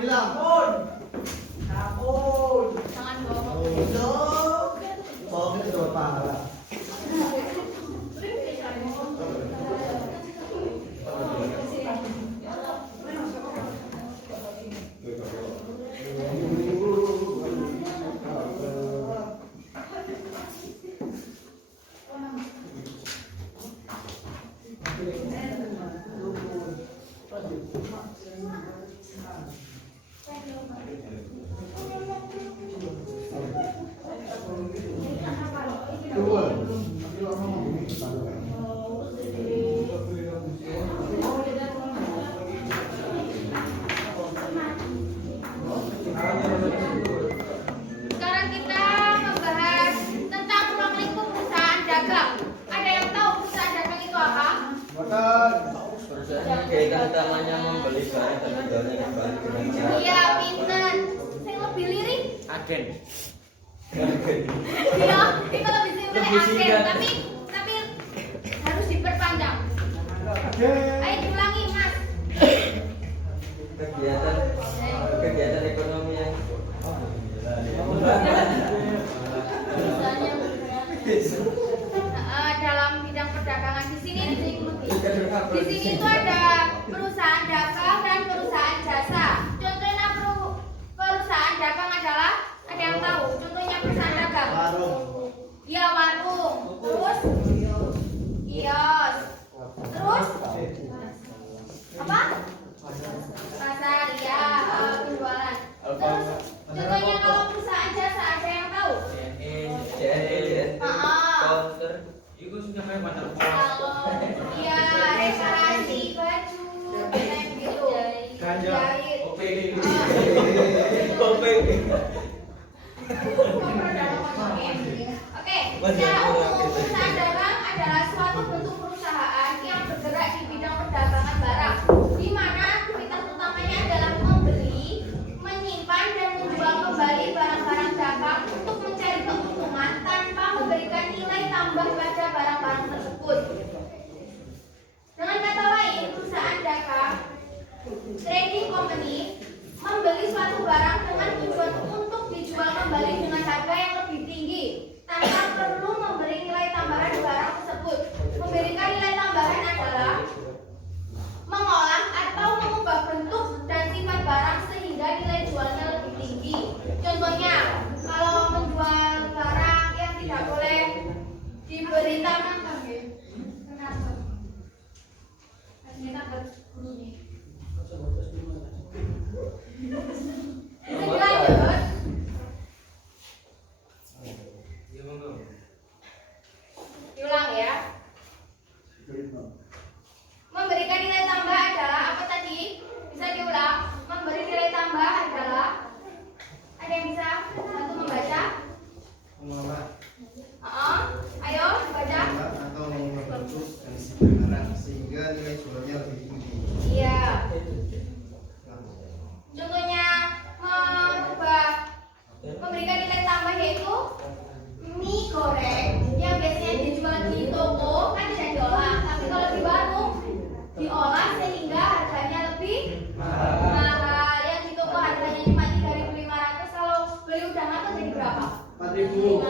bilang. Ampun. Jangan bohong. Soalnya sudah pahala. Sekarang kita membahas tentang ruang lingkup perusahaan dagang. Ada yang tahu perusahaan dagang itu apa? Perusahaan kaitan utamanya membeli barang dan menjualnya kembali ke negara. Iya, pinter. Saya lebih lirik. Agen. Iya, itu lebih simpel Lebih agen, singkat. tapi harus diperpanjang. Ayo diulangi, Mas. Kegiatan ekonomi yang Dalam bidang perdagangan di sini itu ada perusahaan dagang dan perusahaan jasa. Contohnya perusahaan dagang adalah, ada yang tahu? Contohnya perusahaan dagang. Warung. Iya, warung. Terus kios. Terus apa? Pasar, ya, penjualan. Terus contohnya kalau perusahaan jasa, ada yang tahu? counter. Kalau iya, reparasi baju, kayak gitu. Jahit. Oke, secara umum perusahaan dagang adalah suatu bentuk perusahaan yang bergerak di bidang perdagangan barang, di mana aktivitas utamanya adalah membeli, menyimpan dan menjual kembali barang-barang dagang untuk mencari keuntungan tanpa memberikan nilai tambah pada barang-barang tersebut. Dengan kata lain, perusahaan dagang, trading company, membeli suatu barang dengan tujuan untuk dijual kembali dengan harga yang lebih tinggi tanpa perlu memberi nilai tambahan barang tersebut. Memberikan nilai tambahan adalah mengolah atau mengubah bentuk dan sifat barang sehingga nilai jualnya lebih tinggi. Contohnya, kalau menjual barang yang tidak boleh diberi tambahan, lanjut. Diulang ya. Memberikan nilai tambah adalah apa tadi? Bisa diulang. Memberi nilai tambah adalah, ada yang bisa bantu membaca? Ayo baca. Atau mengubah bentuk dan sifat barang sehingga nilai jualnya lebih tinggi. Iya. Contohnya memberikan nilai tambah yaitu mie goreng yang biasanya dijual di toko kan tidak diolah, tapi kalau di warung diolah sehingga harganya lebih mahal. Yang di toko harganya cuma 3.500, kalau beli udah matang jadi berapa? 4.000.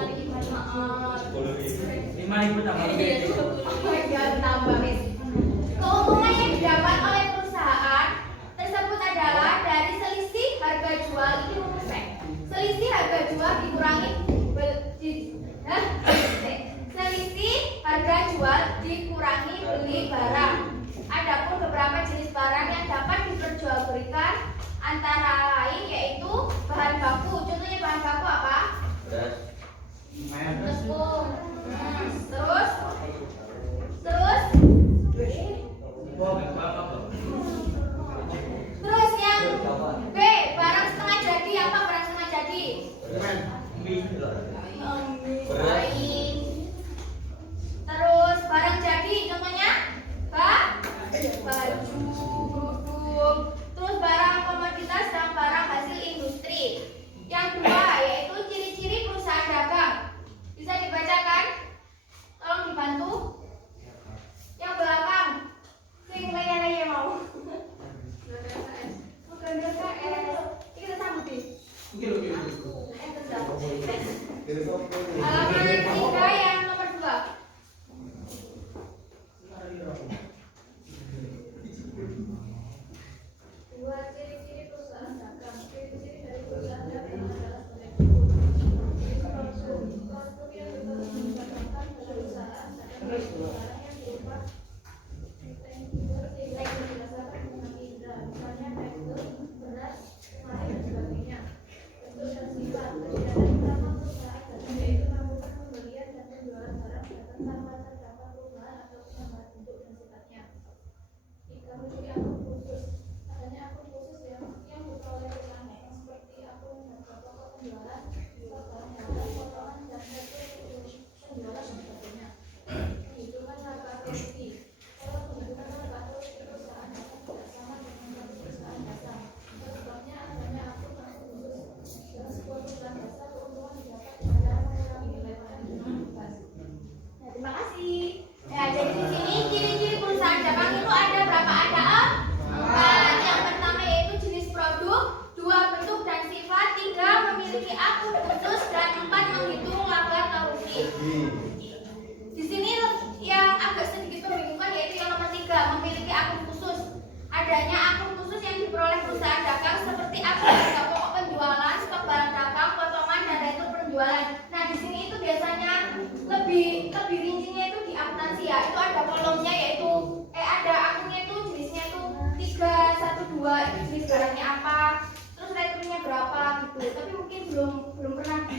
5.000 tambah. Tambah. Keuntungan yang didapat oleh perusahaan tersebut adalah dari selisih harga jual ini rumusnya. Selisih harga jual dikurangi selisih harga jual dikurangi beli barang. Adapun beberapa jenis barang yang dapat diperjualbelikan antara lain yaitu bahan baku. Contohnya bahan baku apa? Tepung. Terus yang B, barang setengah jadi. Apa barang setengah jadi? Baik. Terus barang jadi contohnya baju, kerudung. Terus barang komoditas dan barang hasil industri. Yang dua yaitu ciri-ciri perusahaan dagang. Bisa dibacakan? Tolong dibantu. Halaman 3 yang nomor 2. Dua ciri-ciri perusahaan dagang. Ciri-ciri dari perusahaan dagang adalah sebagai berikut. Produk yang diperdagangkan pada perusahaan adalah barang yang berupa nilai yang berdasarkan dengan indra, misalnya tekstil, beras, air dan sebagainya. Bentuk dan sifat kegiatan utama perusahaan dagang yaitu melakukan pembelian dan penjualan barang dagang tanpa terdapat perubahan atau penambahan bentuk dan sifatnya. Jika memiliki akun khusus, adanya akun khusus yang diperoleh perusahaan seperti akun daftar pokok penjualan, barang dagang, potongan dan hasil penjualan dan sebagainya. Perhitungan harga produksi. Kalau penghitungan harga produksi perusahaan dagang tidak sama dengan satu perusahaan dagang. Sebabnya adanya akun khusus. Dalam sebuah perusahaan dasar, keuntungan didapat adalah mengurangi nilai barang yang dijual. Nah, terima kasih. Ya, jadi di sini ciri-ciri perusahaan dagang itu ada berapa? Ada empat. Yang pertama yaitu jenis produk, 2 bentuk dan sifat, 3 memiliki akun khusus, dan 4 menghitung laba atau rugi. Di sini yang agak sedikit membingungkan yaitu yang nomor 3, memiliki akun khusus. Adanya akun khusus yang diperoleh perusahaan dagang seperti akun harga pokok penjualan, stok barang dagang, potongan dan hasil penjualan. Nah, di sini itu biasanya lebih rincinya itu di akuntansi ya. Itu ada kolomnya yaitu ada akunnya itu jenisnya itu 3, 1, 2, itu jenis barangnya apa, terus returnnya berapa gitu. Tapi mungkin belum pernah di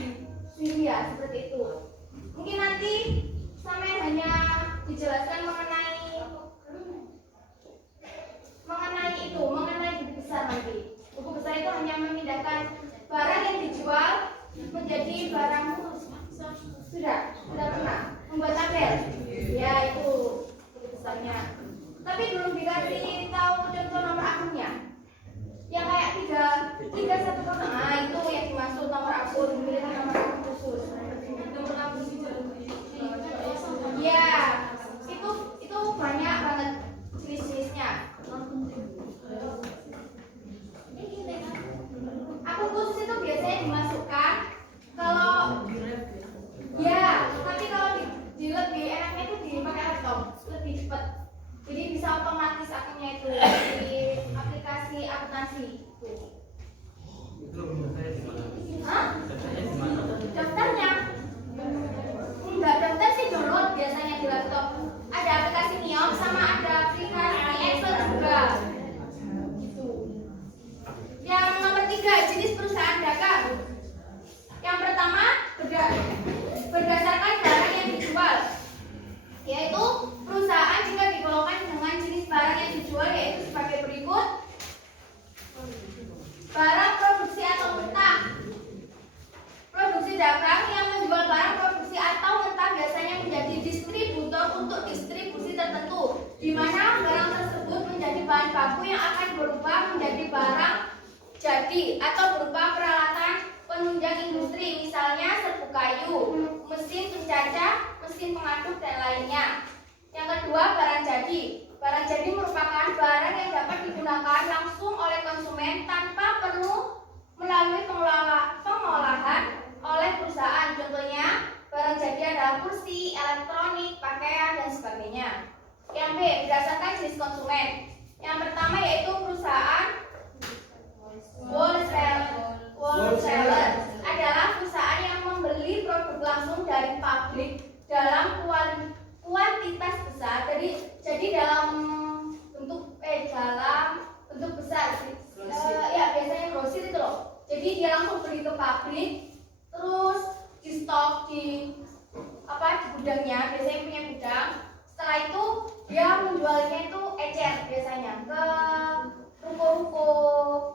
sini ya seperti itu. Mungkin nanti sampai hanya dijelaskan mengenai buku besar nanti. Buku besar itu hanya memindahkan barang yang dijual menjadi barang sudah pernah membuat tabel. Ya itu buku besarnya. Tapi belum dikasih tahu contoh nomor akunnya. Yang kayak 310. Nah, itu yang dimaksud nomor akun, memiliki nomor akun khusus. Nomor akun ya, itu banyak banget jenis-jenisnya. Akun khusus itu biasanya dimasukkan kalau ya, tapi kalau di lebih enaknya itu dipakai laptop, lebih cepat. Jadi bisa otomatis akunnya itu di aplikasi akuntansi. Hah? Daftarnya? Enggak, daftar sih download biasanya di laptop. Ada aplikasi Neom sama ada aplikasi Excel juga. Gitu. Yang nomor 3, jenis perusahaan dagang. Yang pertama, berdasarkan barang yang dijual, yaitu perusahaan juga digolongkan dengan jenis barang yang dijual yaitu sebagai berikut. Barang produksi atau mentah. Produksi dagang yang menjual barang produksi atau mentah biasanya menjadi distributor untuk distribusi tertentu, di mana barang tersebut menjadi bahan baku yang akan berubah menjadi barang jadi atau berupa peralatan penunjang industri, misalnya serbuk kayu, mesin pencacah, mesin pengaduk dan lainnya. Yang kedua, barang jadi. Barang jadi merupakan barang yang dapat digunakan langsung oleh konsumen tanpa perlu melalui pengolahan oleh perusahaan. Contohnya, barang jadi adalah kursi, elektronik, pakaian dan sebagainya. Yang B, berdasarkan jenis konsumen. Yang pertama yaitu perusahaan wholesaler adalah perusahaan yang membeli produk langsung dari pabrik dalam kuantitas besar. Jadi dalam bentuk besar. Ya biasanya grosir itu loh. Jadi dia langsung beli ke pabrik, terus di stok di gudangnya, biasanya punya gudang. Setelah itu dia menjualnya itu ecer biasanya ke ruko-ruko.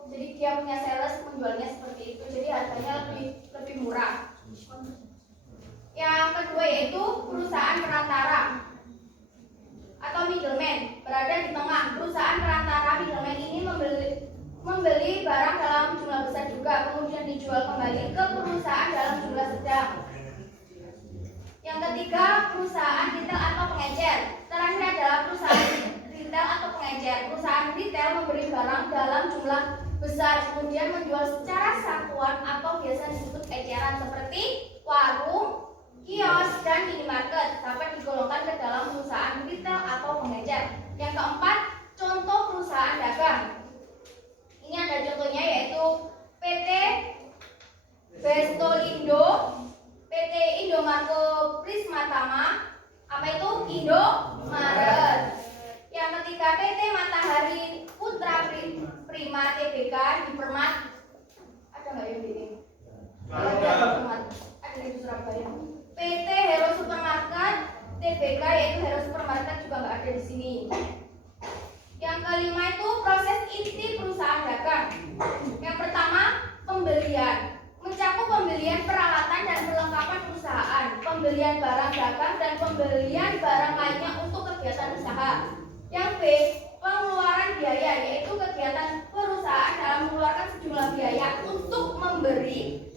Jadi dia punya sales menjualnya seperti itu. Jadi harganya lebih murah. Yang kedua yaitu perusahaan perantara atau middleman, berada di tengah. Perusahaan perantara middleman ini membeli barang dalam jumlah besar juga, kemudian dijual kembali ke perusahaan dalam jumlah sedang. Yang ketiga, perusahaan retail atau pengecer. Terakhir adalah perusahaan retail atau pengecer. Perusahaan retail membeli barang dalam jumlah besar, kemudian menjual secara satuan atau biasa disebut eceran seperti warung, kios, dan minimarket dapat digolongkan ke dalam perusahaan retail atau pengecer. Yang keempat, contoh perusahaan dagang. Ini ada contohnya yaitu PT Bestolindo, PT Indomarko Prismatama, apa itu? Indomaret. Yang ketiga, PT Matahari Putra Prima Tbk di Permat. Ada nggak yang ini? Ada di Surabaya. PT Hero Supermarket Tbk yaitu Hero Supermarket juga nggak ada di sini. Yang kelima itu proses inti perusahaan dagang. Yang pertama, pembelian. Mencakup pembelian peralatan dan perlengkapan perusahaan, pembelian barang dagang dan pembelian barang lainnya untuk kegiatan usaha. Yang B, pengeluaran biaya, yaitu kegiatan perusahaan dalam mengeluarkan sejumlah biaya untuk membeli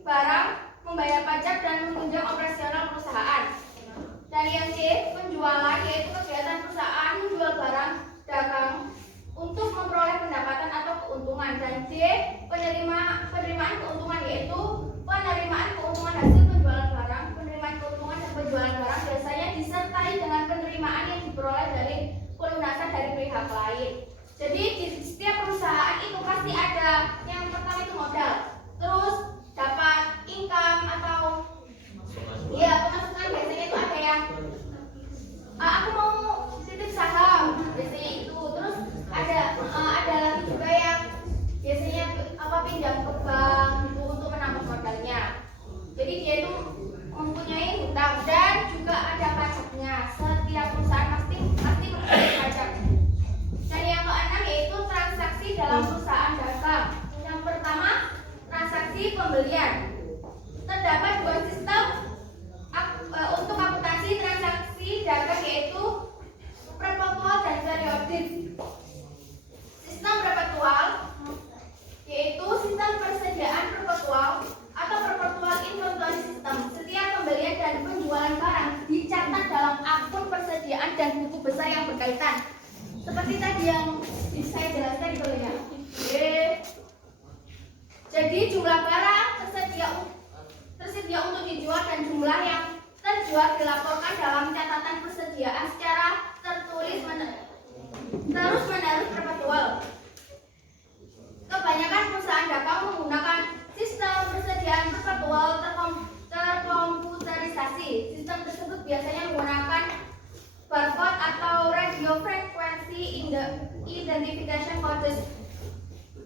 barang, membayar pajak dan menunjang operasional perusahaan. Dan yang C, penjualan, yaitu kegiatan perusahaan menjual barang dagang untuk memperoleh pendapatan atau keuntungan. Dan D, penerimaan keuntungan, yaitu penerimaan keuntungan hasil penjualan barang. Penerimaan keuntungan dan penjualan barang biasanya disertai dengan penerimaan yang diperoleh dari pelunasan dari pihak lain. Jadi di setiap perusahaan itu pasti ada yang pertama itu modal, terus dapat income atau ya pemasukan. Biasanya itu ada yang aku mau titip saham, biasanya itu. Terus ada lagi juga yang biasanya pinjam ke bank gitu untuk menambah modalnya. Jadi dia itu mempunyai hutang dan juga ada pajaknya. Setiap perusahaan pasti mempunyai pajak. Dan yang keenam yaitu transaksi dalam perusahaan dagang. Yang pertama, transaksi pembelian. Terdapat dua sistem untuk akuntansi transaksi dagang, yaitu perpetual dan periodik. Sistem perpetual yaitu sistem persediaan perpetual atau perpetual inventory system. Setiap pembelian dan penjualan barang dicatat dalam akun persediaan dan buku besar yang berkaitan. Seperti tadi yang saya jelaskan itu ya. Jadi jumlah barang tersedia untuk dijual dan jumlah yang terjual dilaporkan dalam catatan persediaan secara tertulis terus-menerus perpetual. Kebanyakan perusahaan dagang menggunakan sistem persediaan perpetual terkomputerisasi. Sistem tersebut biasanya menggunakan barcode atau radio frequency identification codes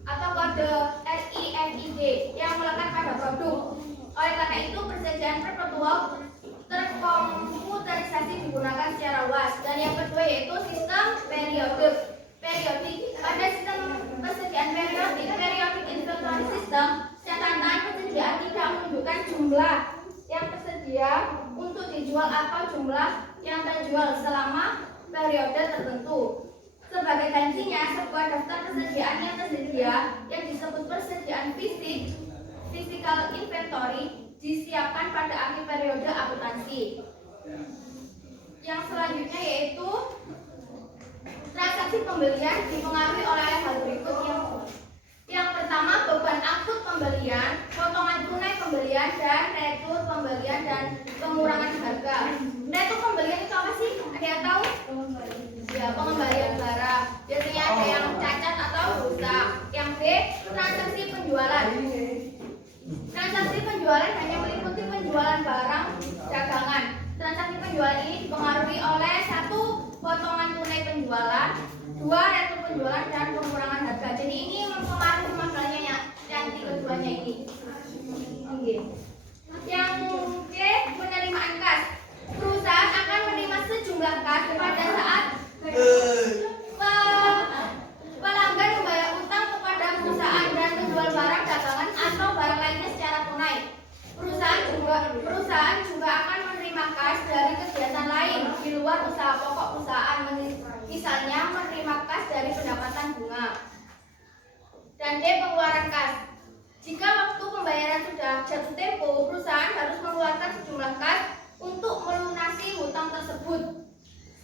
atau kode RIFID yang melekat pada produk. Oleh karena itu, persediaan perpetual terkomputerisasi digunakan secara luas. Dan yang kedua yaitu sistem periodik. Pada sistem persediaan periodic inventory system, catatan persediaan tidak menunjukkan jumlah yang tersedia untuk dijual atau jumlah yang terjual selama periode tertentu. Sebagai gantinya, sebuah daftar persediaan yang tersedia yang disebut persediaan physical inventory disiapkan pada akhir periode akuntansi. Yang selanjutnya yaitu transaksi pembelian dipengaruhi oleh hal berikut. Yang pertama, beban angkut pembelian, potongan tunai pembelian, dan retur pembelian dan pengurangan harga. Retur pembelian itu apa sih? Ada yang tahu? Ya, pengembalian barang. Biasanya ada yang cacat atau rusak. Yang B, transaksi penjualan. Transaksi penjualan hanya meliputi penjualan barang dagangan. Transaksi penjualan ini dipengaruhi oleh 1. Potongan tunai penjualan, 2. Retur penjualan dan pengurangan harga. Jadi ini mempengaruhi masalahnya yang keduanya ini. Yang C, penerimaan kas. Perusahaan akan menerima sejumlah kas pada saat pelanggan membayar utang kepada perusahaan dan menjual barang dagangan atau barang lainnya secara tunai. Perusahaan juga akan menerima kas dari kegiatan lain di luar usaha pokok perusahaan, misalnya menerima kas dari pendapatan bunga. Dan D, pengeluaran kas. Jika waktu pembayaran sudah jatuh tempo, perusahaan harus mengeluarkan sejumlah kas untuk melunasi hutang tersebut.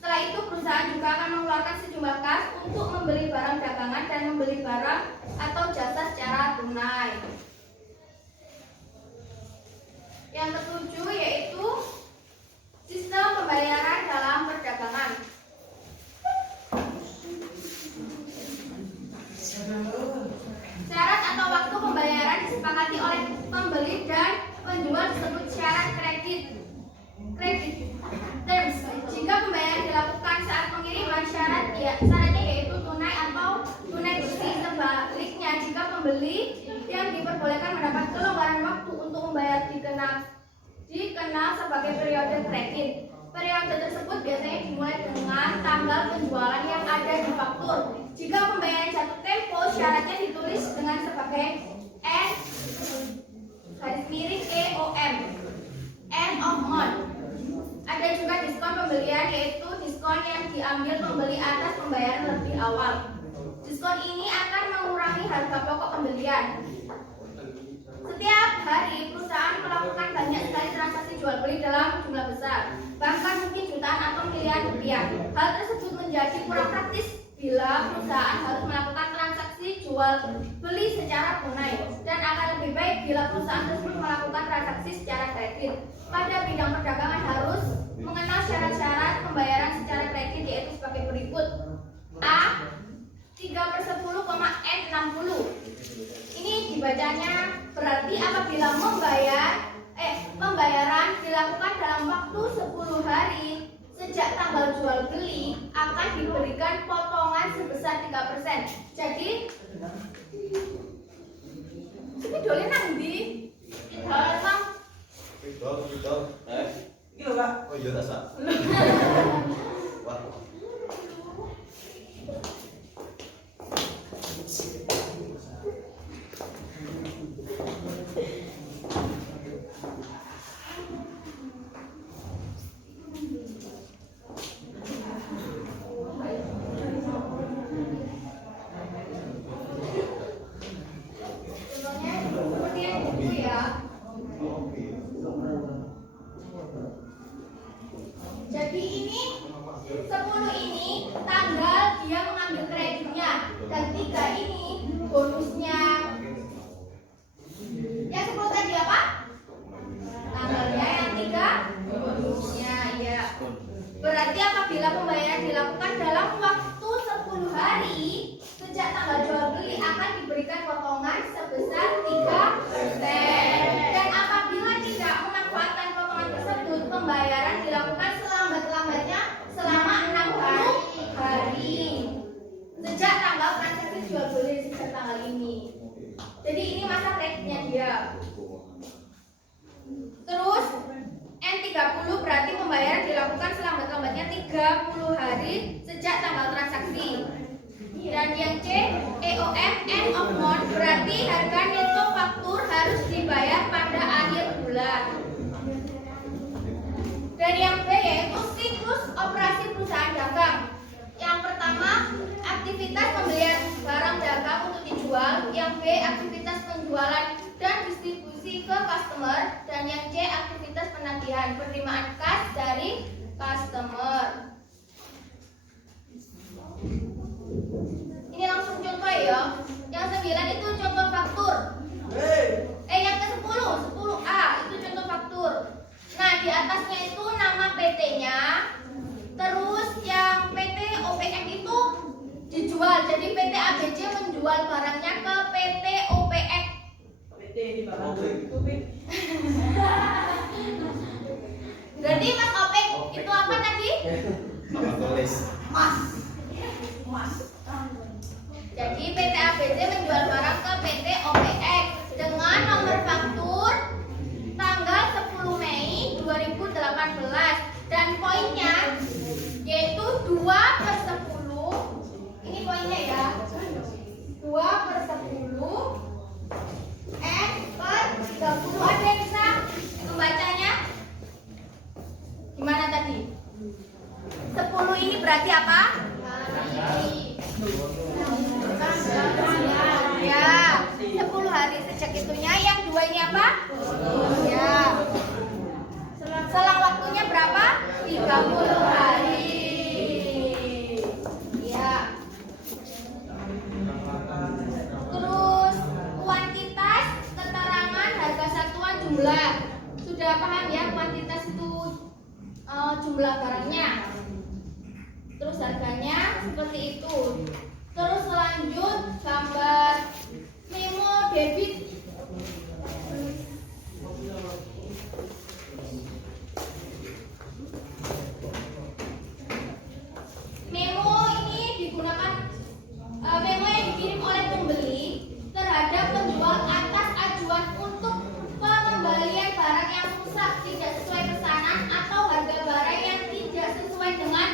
Setelah itu, perusahaan juga akan mengeluarkan sejumlah kas untuk membeli barang dagangan dan membeli barang atau jasa secara tunai. Yang ketujuh yaitu sistem pembayaran dalam perdagangan. Syarat atau waktu pembayaran disepakati oleh pembeli dan penjual disebut syarat kredit. Terms. Jika pembayaran dilakukan saat pengiriman, syaratnya yaitu tunai atau tunai bersih. Sebaliknya, jika pembeli yang diperbolehkan mendapat kelonggaran waktu untuk membayar dikenal sebagai periode kredit. Periode tersebut biasanya dimulai dengan tanggal penjualan yang ada di faktur. Jika pembayaran jatuh tempo, syaratnya ditulis dengan sebagai EOM, end of month. Ada juga diskon pembelian, yaitu diskon yang diambil pembeli atas pembayaran lebih awal. Diskon ini akan mengurangi harga pokok pembelian. Setiap hari perusahaan melakukan banyak sekali transaksi jual beli dalam jumlah besar, bahkan mungkin jutaan atau miliaran rupiah. Hal tersebut menjadi kurang praktis bila perusahaan harus melakukan transaksi jual beli secara tunai, dan akan lebih baik bila perusahaan tersebut melakukan transaksi secara kredit. Pada bidang perdagangan harus mengenal syarat-syarat pembayaran secara kredit, yaitu sebagai berikut. A. 3/10,N60. Ini dibacanya berarti apabila pembayaran dilakukan dalam waktu 10 hari sejak tanggal jual beli, akan diberikan potongan sebesar 3%. Jadi dolen nang ndi? Dolen Mang. Gitu. Iki lho, Kak. Oh iya rasa. Wah. Jadi ini 10 ini tanggal dia mengambil kreditnya, dan 3 ini bonusnya. Yang 10 tadi apa? Tanggalnya, yang 3 bonusnya, ya. Berarti apabila pembayaran dilakukan dalam waktu 10 hari sejak tanggal jual beli, akan diberikan potongan sebesar 3%. Dan apabila tidak memanfaatkan potongan tersebut, pembayaran dilakukan selambat-lambatnya selama 60 hari sejak tanggal transaksi jual beli sejak tanggal ini. Jadi ini masa kreditnya dia. Terus N30 berarti pembayaran dilakukan selambat-lambatnya 30 hari sejak tanggal transaksi. Dan yang C, EOM, end of month, berarti harga neto faktur harus dibayar pada akhir bulan. Dan yang B yaitu siklus operasi perusahaan dagang. Yang pertama, aktivitas pembelian barang dagang untuk dijual. Yang B, aktivitas penjualan dan distribusi ke customer. Dan yang C, aktivitas penagihan penerimaan kas dari customer. Ini langsung contoh ya. Yang 9 itu contoh faktur. Yang ke-10, 10A itu contoh faktur. Nah, di atasnya itu nama PT-nya. Terus yang PT OPM itu dijual. Jadi PT ABC menjual barangnya ke PT OPX. PT di bawah. Berarti Mas OPX itu apa tadi? Nama tulis. Mas. Jadi PT ABC menjual barang ke PT OPX dengan nomor faktur tanggal 10 Mei 2018, dan poinnya yaitu 2/10. Ini poinnya ya, 2/10 N/30. Ada yang bisa membacanya? Gimana tadi? 10 ini berarti apa? Ya, 10 hari sejak itunya. Yang 2 ini apa? Ya. Selang waktunya berapa? 30 hari. Ya. Terus kuantitas, keterangan, harga satuan, jumlah. Sudah terus harganya seperti itu. Terus lanjut gambar memo debit. Memo ini digunakan memo yang dikirim oleh pembeli terhadap penjual atas ajuan untuk pengembalian barang yang rusak, tidak sesuai pesanan atau harga barang yang tidak sesuai dengan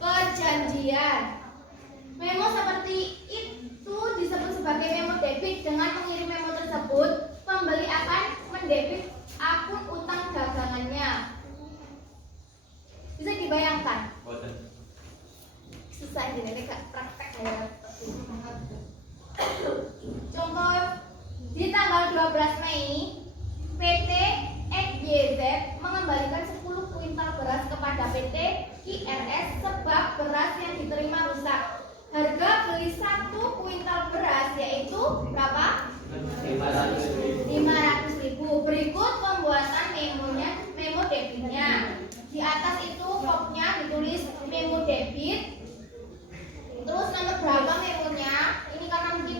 perjanjian. Memo seperti itu disebut sebagai memo debit. Dengan mengirim memo tersebut, pembeli akan mendebit akun utang dagangannya. Bisa dibayangkan? Susah ini praktek ya. Contoh di tanggal 12 Mei PT XYZ mengembalikan 10 kuintal beras kepada PT IRS sebab beras yang diterima rusak. Harga beli 1 kuintal beras yaitu berapa? 500.000. Berikut pembuatan memo debitnya. Di atas itu kopnya ditulis memo debit. Terus nomor berapa memonya? Ini karena mungkin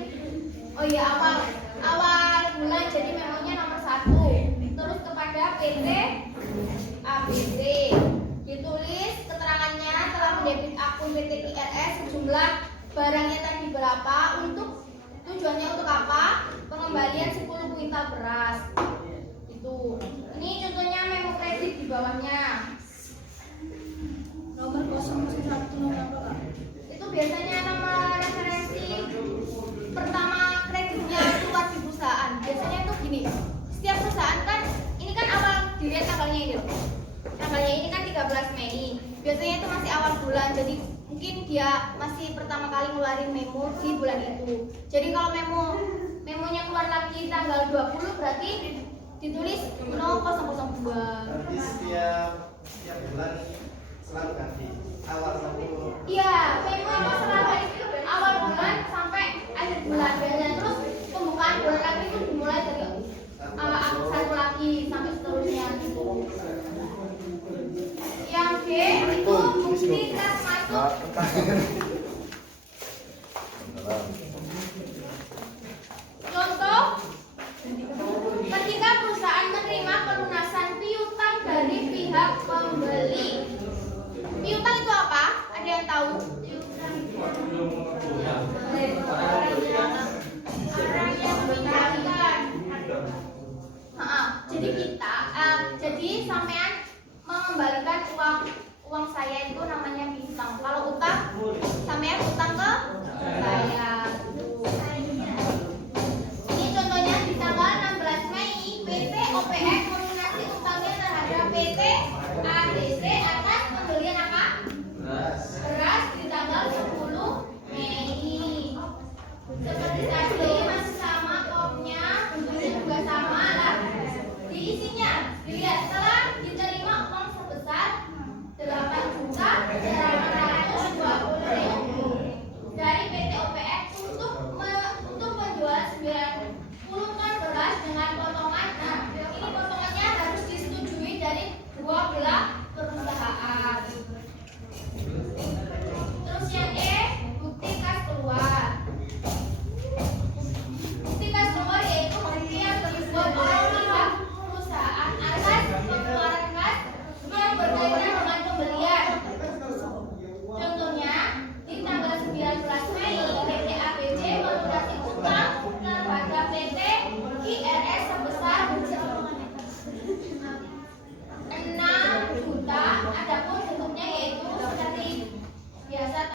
awal bulan, jadi memonya nomor 1. Terus kepada PT ABC ditulis keterangannya telah mendebit akun PT IRS sejumlah barangnya tadi berapa, untuk tujuannya untuk apa? Pengembalian 10 kuintal beras. Itu. Ini contohnya memo kredit di bawahnya. Nomor 001 nomor apa, Kak? Itu biasanya nomor referensi pertama kreditnya keluar di perusahaan. Biasanya itu gini, setiap perusahaan kan ini kan awal dilihat tanggalnya ini loh. Tanggalnya ini kan 13 Mei. Biasanya itu masih awal bulan, jadi mungkin dia masih pertama kali ngeluarin memo di bulan itu. Jadi kalau memonya keluar lagi tanggal 20 berarti ditulis 0002. Berarti setiap bulan selalu ganti awal sampai Iya, memo itu selalu itu awal bulan sampai akhir bulan. Dan terus pembukaan bulan lagi itu dimulai dari satu lagi sampai seterusnya gitu. Yang B itu bukti kas masuk. Contoh, ketika perusahaan menerima pelunasan piutang dari pihak pembeli. Piutang itu apa? Ada yang tahu? Orang yang meminjamkan. Jadi sampean mengembalikan uang saya itu namanya